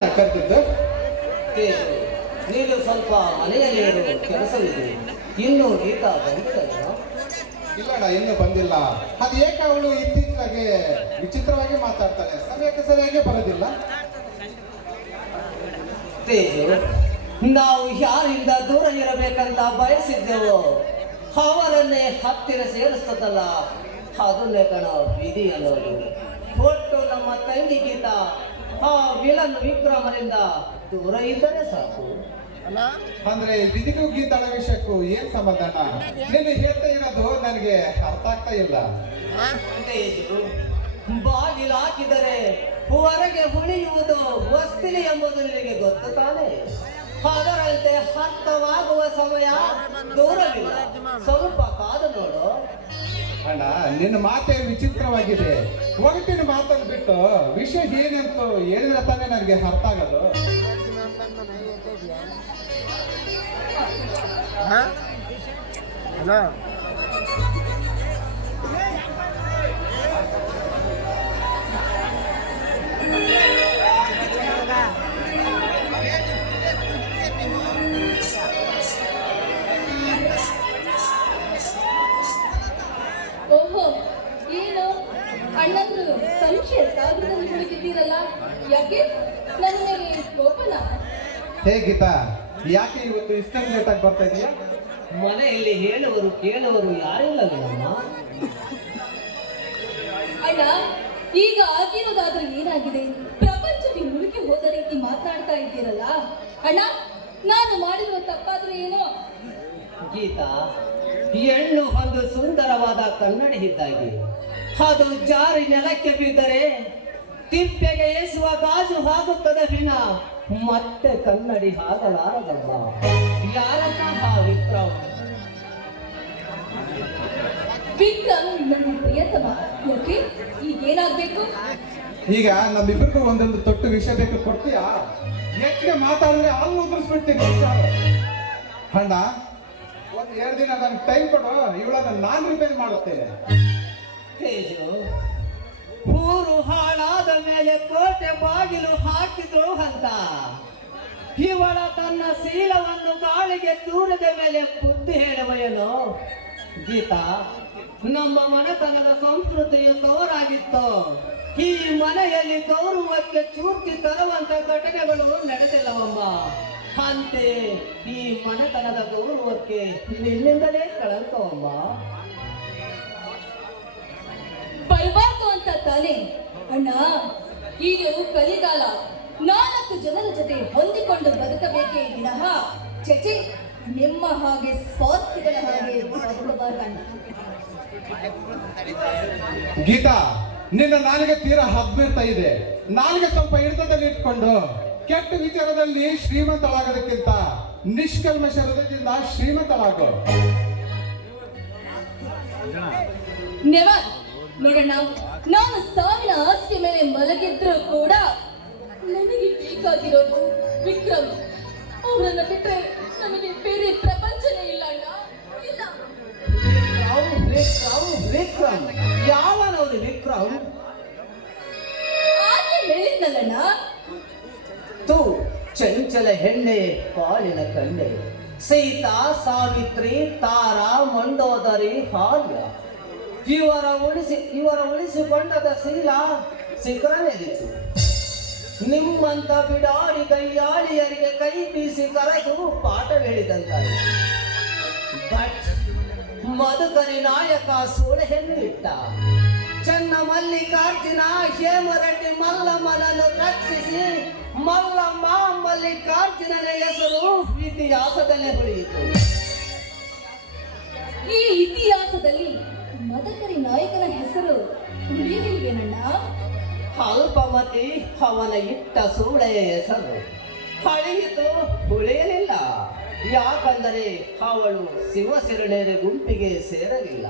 ಕರೆದಿದ್ದು ನೀನು ಸ್ವಲ್ಪ ಮನೆಯಲ್ಲಿ ಕೆಲಸವಿದೆ. ಇನ್ನು ಗೀತಾ ಬಂದಿಲ್ಲ? ಇಲ್ಲಣ್ಣ, ಇನ್ನೂ ಬಂದಿಲ್ಲ. ಅದು ಏಕೆ ಅವಳು ಇತ್ತೀಚೆಗೆ ವಿಚಿತ್ರವಾಗಿ ಮಾತಾಡ್ತಾಳೆ, ಸಮಯಕ್ಕೆ ಸರಿಯಾಗಿ ಬರೋದಿಲ್ಲ. ತೇಜು, ನಾವು ಯಾರಿಂದ ದೂರ ಇರಬೇಕಂತ ಬಯಸಿದ್ದೆವು ಅವರನ್ನೇ ಹತ್ತಿರ ಸೇರಿಸ್ತದಲ್ಲ, ಅದನ್ನೇ ಕಣ ವಿಧಿ ಅನ್ನೋದು. ಒಟ್ಟು ನಮ್ಮ ತಂಗಿ ಗೀತಾ ಆ ವಿಲನ್ ವಿಕ್ರಮರಿಂದ ದೂರ ಇದ್ದರೆ ಸಾಕು. ಅಂದ್ರೆ ವಿಧಿಗೂ ಗೀತಾಳ ವಿಷಯಕ್ಕೂ ಏನ್ ಸಂಬಂಧ? ನೀನು ಹೇಳ್ತಾ ಇರೋದು ನನಗೆ ಅರ್ಥ ಆಗ್ತಾ ಇಲ್ಲ. ಬಾಗಿಲು ಹಾಕಿದರೆ ಹೊರಗೆ ಉಳಿಯುವುದು ವಸ್ತಿಲಿ ಎಂಬುದು ನಿನಗೆ ಗೊತ್ತು ತಾನೆ? ಅದರಂತೆ ಅರ್ಥವಾಗುವ ಸಮಯ ದೂರವಿಲ್ಲ, ಸ್ವಲ್ಪ ಕಾದು ನೋಡು. ಅಣ್ಣ, ನಿನ್ನ ಮಾತೇ ವಿಚಿತ್ರವಾಗಿದೆ. ಒಗಟಿನ ಮಾತನ್ನು ಬಿಟ್ಟು ವಿಷಯ ಏನಂತೂ ಹೇಳಿದ್ರೆ ತಾನೇ ನನಗೆ ಅರ್ಥ ಆಗೋದು. ಓಹೋ, ಏನು ಅಣ್ಣಂದ್ರು ಸಂಶಯ ಸಾಗರದಲ್ಲಿ ಕುಳಿತಿದ್ದೀರಲ್ಲ, ಯಾಕೆ? ನನ್ನ ಮೇಲೆ ಕೋಪನ? ಹೇ ಗೀತಾ, ಯಾಕೆ ಇವತ್ತು ಇಷ್ಟೊಂದು ಲೇಟಾಗಿ ಬರ್ತಾ ಇದೀಯಾ? ಮನೆಯಲ್ಲಿ ಹೇಳುವರು ಕೇಳುವರು ಯಾರಿಲ್ಲ ಅಣ್ಣ. ಈಗ ಆಗಿರೋದಾದ್ರೂ ಏನಾಗಿದೆ? ಪ್ರಪಂಚವೇ ಮುಳುಗಿ ಹೋದ ರೀತಿ ಮಾತನಾಡ್ತಾ ಇದ್ದೀರಲ್ಲ ಅಣ್ಣ. ನಾನು ಮಾಡಿರುವ ತಪ್ಪಾದ್ರೆ ಏನೋ? ಗೀತಾ, ಹೆಣ್ಣು ಒಂದು ಸುಂದರವಾದ ಕನ್ನಡಿ ಇದ್ದಾಗಿ, ಅದು ಜಾರಿ ನೆಲಕ್ಕೆ ಬಿದ್ದರೆ ತಿಪ್ಪೆಗೆ ಏಸುವ ಗಾಜು ಆಗುತ್ತದೆ ವಿನ ಮತ್ತೆ ಕನ್ನಡಿ ಆಗಲಾರದಮ್ಮ. ಯಾರನ್ನ ವಿಕ್ರಮ್? ವಿಕ್ರಮ್ ನನ್ನ ಪ್ರಿಯತಮ. ಯಾಕೆ? ಈಗೇನಾಗ್ಬೇಕು? ಈಗ ನಮ್ಮಿಬ್ಬರಿಗೂ ಒಂದೊಂದು ತೊಟ್ಟು ವಿಷಯ ಬೇಕು, ಕೊಡ್ತೀಯಾ? ಹೆಚ್ಚಿಗೆ ಮಾತಾಡಿದ್ರೆ ಹಾಲು ಉದುರಿಸ್ಬಿಡ್ತೀನಿ. ಅಣ್ಣ, ಒಂದು 2 ದಿನ ನನಗೆ ಟೈಮ್ ಕೊಡು, ಇವಳನ್ನ ನಾನು ರಿಪೇರ್ ಮಾಡುತ್ತೇನೆ. ತೇಜು, ಊರು ಹಾಳಾದ ಮೇಲೆ ಕೋಟೆ ಬಾಗಿಲು ಹಾಕಿದ್ರು ಅಂತ ಇವಳ ತನ್ನ ಶೀಲವನ್ನು ಗಾಳಿಗೆ ತೂರದ ಮೇಲೆ ಬುದ್ಧಿ ಹೇಳುವೆಯೇನೋ? ಗೀತಾ, ನಮ್ಮ ಮನೆತನದ ಸಂಸ್ಕೃತಿಯು ತೋರಾಗಿತ್ತು. ಈ ಮನೆಯಲ್ಲಿ ಗೌರವಕ್ಕೆ ಚೂರ್ತಿ ತರುವಂತ ಘಟನೆಗಳು ನಡೆದಿಲ್ಲವಮ್ಮ. ಅಂತೆ ಈ ಮನೆತನದ ಗೌರವಕ್ಕೆ ನಿನ್ನಿಂದಲೇ ಕಳಂಕವಮ್ಮ. ಬರಬಾರ್ದು ಅಂತ ತಾನೇ ಅಣ್ಣ. ಇದು ಕಲಿಗಾಲ. 4 ಜನರ ಜೊತೆ ಹೊಂದಿಕೊಂಡು ಬದುಕಬೇಕೇ ವಿನಃ ಚಚೆ ನಿಮ್ಮ ಹಾಗೆ ಸ್ವಾರ್ಥಿಗಳ ಹಾಗೆ ಬದುಕಬಾರ್ದಣ್ಣ. ಗೀತಾ, ನಿನ್ನ ನಾಲಿಗೆ ತೀರಾ ಹಬ್ಬಿರ್ತಾ ಇದೆ. ನಾಲಿಗೆ ಸ್ವಲ್ಪ ಹಿಡಿತದಲ್ಲಿ ಇಟ್ಕೊಂಡು ಕೆಟ್ಟ ವಿಚಾರದಲ್ಲಿ ಶ್ರೀಮಂತಳಾಗೋದಕ್ಕಿಂತ ನಿಷ್ಕಲ್ಮಶ ಹೃದಯದಿಂದ ಶ್ರೀಮಂತಳಾಗೋ. ನೆವರ್. ನೋಡೋಣ, ನಾನು ಸಾವಿನ ಆಸ್ತಿ ಮೇಲೆ ಮಲಗಿದ್ರು ಕೂಡ ನನಗೆ ಬೇಕಾಗಿರೋದು ವಿಕ್ರಮ್. ಅವರನ್ನ ಬಿಟ್ಟರೆ ನಮಗೆ ಬೇರೆ ಪ್ರಪಂಚನೇ ಇಲ್ಲ ಅಣ್ಣ, ಇಲ್ಲ. ವಿಕ್ರಮ್ ಯಾವನವನು? ವಿಕ್ರಮ್ ಆಕೆ ಹೇಳಿದ್ನಲ್ಲಣ್ಣ. ತೂ ಚಂಚಲ ಹೆಣ್ಣೆ ಪಾಲಿನ ಕಣ್ಣೆ, ಸೀತಾ, ಸಾವಿತ್ರಿ, ತಾರಾ, ಮಂಡೋದರಿ, ಹಾಲ್ಯ ಇವರ ಉಳಿಸಿಕೊಂಡದ ಶೀಲ ಶಿಖರನೇರಿತು. ನಿಮ್ಮಂತ ಬಿಡಾಡಿ ಕೈಯಾಳಿಯರಿಗೆ ಕೈ ಬೀಸಿ ಕರೆದು ಪಾಠ ಹೇಳಿದಂತಾರೆ. ಬಟ್ ಮಧುಕರಿ ನಾಯಕ ಸೂಳೆಯನ್ನು ಇಟ್ಟ. ಚನ್ನ ಮಲ್ಲಿಕಾರ್ಜುನ ಹೇಮರೆಡ್ಡಿ ಮಲ್ಲಮ್ಮನನ್ನು ರಕ್ಷಿಸಿ ಮಲ್ಲಮ್ಮ ಮಲ್ಲಿಕಾರ್ಜುನನ ಹೆಸರು ಇತಿಹಾಸದಲ್ಲೇ ಉಳಿಯಿತು. ಈ ಇತಿಹಾಸದಲ್ಲಿ ಮದಕರಿ ನಾಯಕನ ಹೆಸರು ಉಳಿಯಲಿಲ್ವೇನಣ್ಣ? ಅಲ್ಪಮತಿ ಅವನ ಇಟ್ಟ ಸೂಳೆಯ ಹೆಸರು ಅಳಿಯಿತು, ಉಳಿಯಲಿಲ್ಲ. ಯಾಕಂದರೆ ಅವಳು ಶಿವಸಿರಣೆಯ ಗುಂಪಿಗೆ ಸೇರಲಿಲ್ಲ.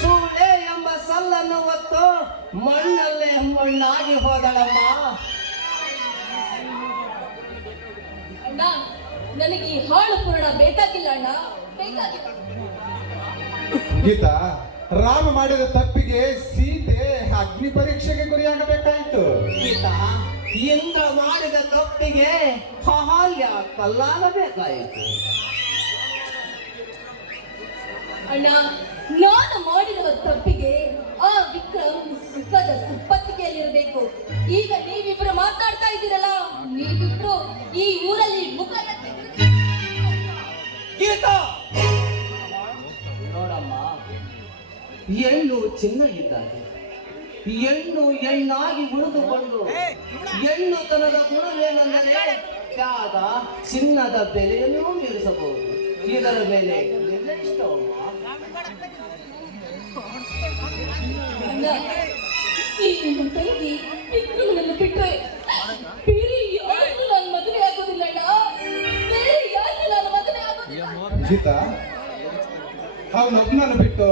ಸೂಳೆ ಎಂಬ ಸಲ್ಲನ್ನು ಹೊತ್ತು ಮಣ್ಣಲ್ಲೇ ಮಣ್ಣಾಗಿ ಹೋದಳಮ್ಮ. ಅಣ್ಣ, ನನಗೆ ಈ ಹಾಳು ಪುರಾಣ ಬೇಕಾಗಿಲ್ಲ ಅಣ್ಣ, ಬೇಕಾಗಿಲ್ಲ. ಗೀತಾ, ರಾಮ ಮಾಡಿದ ತಪ್ಪಿಗೆ ಸೀತೆ ಅಗ್ನಿ ಪರೀಕ್ಷೆಗೆ ಗುರಿಯಾಗಬೇಕಾಯಿತು. ಗೀತಾ, ಇಂದ್ರ ಮಾಡಿದ ತಪ್ಪು ತಪ್ಪಿಗೆ ಅಹಲ್ಯ ಕಲ್ಲಾಗಬೇಕಾಯಿತು. ಅಣ್ಣ, ನಾನು ಮಾಡಿರುವ ತಪ್ಪಿಗೆ ಆ ವಿಕ್ರಮ್ ಸುಖದ ಸುಪ್ಪತ್ತಿಗೆಯಲ್ಲಿರಬೇಕು. ಈಗ ನೀವಿಬ್ರು ಮಾತಾಡ್ತಾ ಇದ್ದೀರಲ್ಲ, ನೀವಿಬ್ರು ಈ ಊರಲ್ಲಿ ಮುಖ ಗೀತಾ, ನೋಡಮ್ಮ, ಹೆಣ್ಣು ಚಿನ್ನ ಇದ್ದಾಗೆ, ಹೆಣ್ಣು ಹೆಣ್ಣಾಗಿ ಉಳಿದುಕೊಂಡು ಹೆಣ್ಣುತನದ ಗುಣವೇನೆಂದರೆ ತ್ಯಾಗ, ಚಿನ್ನದ ಬೆಲೆಯನ್ನು ಮೀರಿಸಬಹುದು. ಇದರ ಬೆಲೆ ನಿರ್ಣಯಿಸ್ತವಮ್ಮ. ಅಣ್ಣ, ಈ ನಿಮ್ಮ ಕೈಗೆ ವಿಕ್ರಮನನ್ನು ಬಿಟ್ಟರೆ ಬೇರೆ ಯಾರಿಗೂ ನಾನು ಮದುವೆ ಆಗೋದಿಲ್ಲ ಅಣ್ಣ. ಬೇರೆ ಯಾರಿಗೂ ನಾನು ಮದುವೆ ಆಗೋದಿಲ್ಲ. ಗೀತಾ, ಅವನೊಬ್ಬನನ್ನು ಬಿಟ್ಟು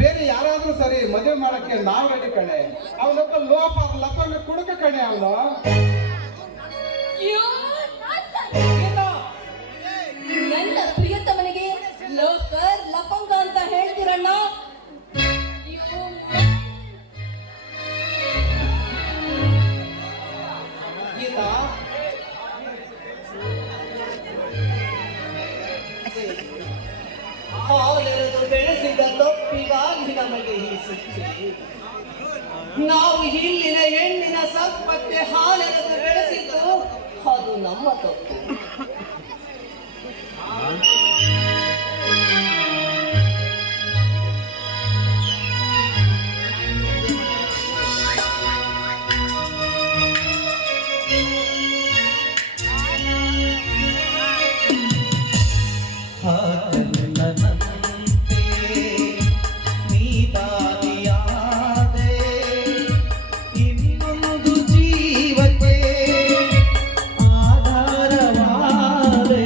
ಬೇರೆ ಯಾರಾದ್ರೂ ಸರಿ ಮದುವೆ ಮಾಡಕ್ಕೆ ನಾವು ರೆಡಿ ಕಣೆ. ಅವನೊಬ್ಬ ಲಪನ ಕುಡುಕ ಕಣೆ ಅವನು. ಅಯ್ಯೋ, ನನ್ನ ಪ್ರಿಯತಮನಿಗೆ ಲೋಕರ್ ಲಪಂಗ ಅಂತ ಹೇಳ್ತೀರಣ್ಣ. ಗೀತಾ, ಹಾಲೆರೆದು ಬೆಳೆಸಿದ ತಪ್ಪಿಗಾಗಿ ನಮಗೆ ಈ ಶಿಕ್ಷೆ. ನಾವು ಇಲ್ಲಿನ ಹೆಣ್ಣಿನ ಸಂಪತ್ತೆ ಹಾಲೆರೆದು ಬೆಳೆಸಿದ್ದು ಅದು ನಮ್ಮ ತಪ್ಪು. ಇನ್ನೊಂದು ಜೀವಕ್ಕೆ ಆಧಾರವಾದೆ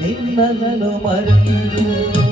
ನಿನ್ನನ್ನು ಮರೆಯುವುದು